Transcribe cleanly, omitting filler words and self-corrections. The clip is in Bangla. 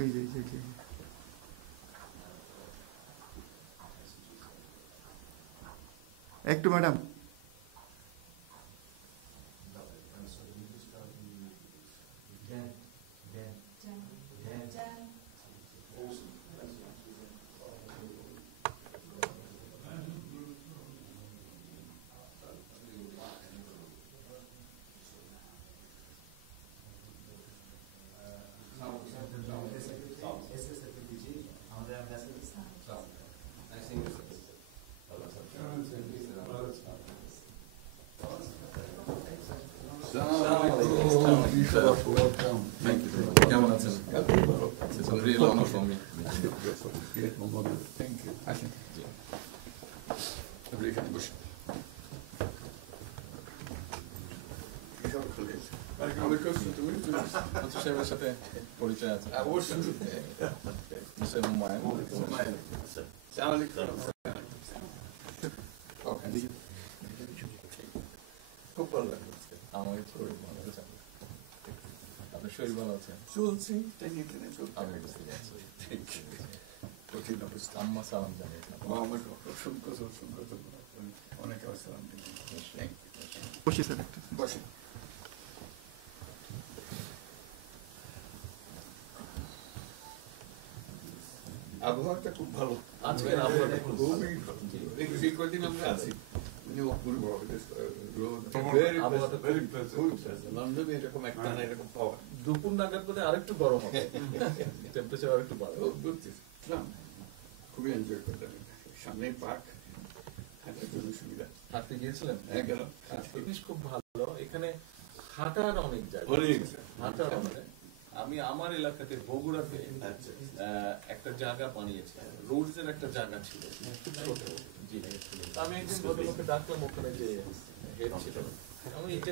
এই যে এই যে একটু ম্যাডাম কেমন আছেন? It's a real honor for me. Thank you. আসেন। আপনি এখানে বসুন। মন্ত্রী সাহেবের সাথে পরিচয় আছে। অবশ্যই। মিস্টার হুমায়ুন। খুব ভালো লাগলো। আমার শরীর ভালো আছে। আপনার শরীর ভালো আছে? চলছি, টেনে টেনে চলছে। আমি বুঝতে পারছি। কঠিন অবস্থা। আম্মা সালাম জানিয়েছেন। আমাকে অসংখ্য অনেক সালাম দিন। বসি স্যার একটা বসেন। আবহাওয়াটা খুব ভালো। আজকের আবহাওয়াটা খুব ভালো। খুবই ভালো। যে কদিন আমরা আছি লন্ডনে এরকম একটা না এরকম পাওয়া দুপুর নাগাদ বোধহয় আরেকটু গরম হবে, টেম্পারেচার আরেকটু বাড়বে। খুবই এনজয় করতাম। সামনে পার্ক, হাঁটার জন্য সুবিধা। হাঁটতে গিয়েছিলেন? হ্যাঁ গেলাম। জিনিস খুব ভালো, এখানে হাঁটার অনেক জায়গা, হাঁটার অনেক। আমি আমার এলাকাতে বগুড়াতে একটা জায়গা বানিয়েছি, রোডসের একটা জায়গা ছিল ছোট। জি, আমি একদিন ভদ্রলোককে ডাকলাম, ওখানে যে হেড ছিল, আমি এটা